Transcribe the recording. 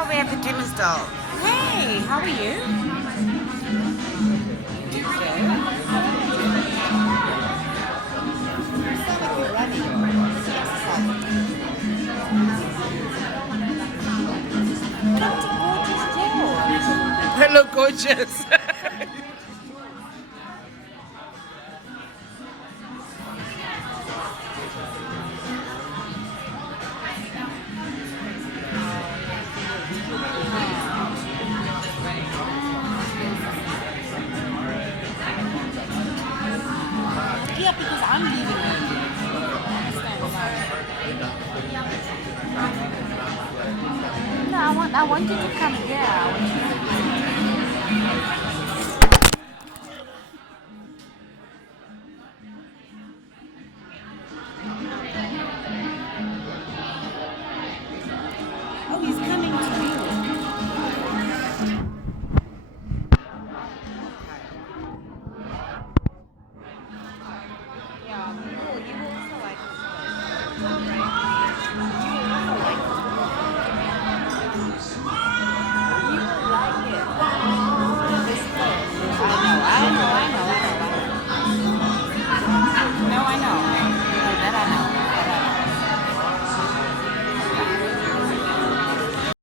Oh, we have the Dimmers doll. Hey, how are you? They look gorgeous. Yeah, because I'm leaving. No, I want you to come here. I want you to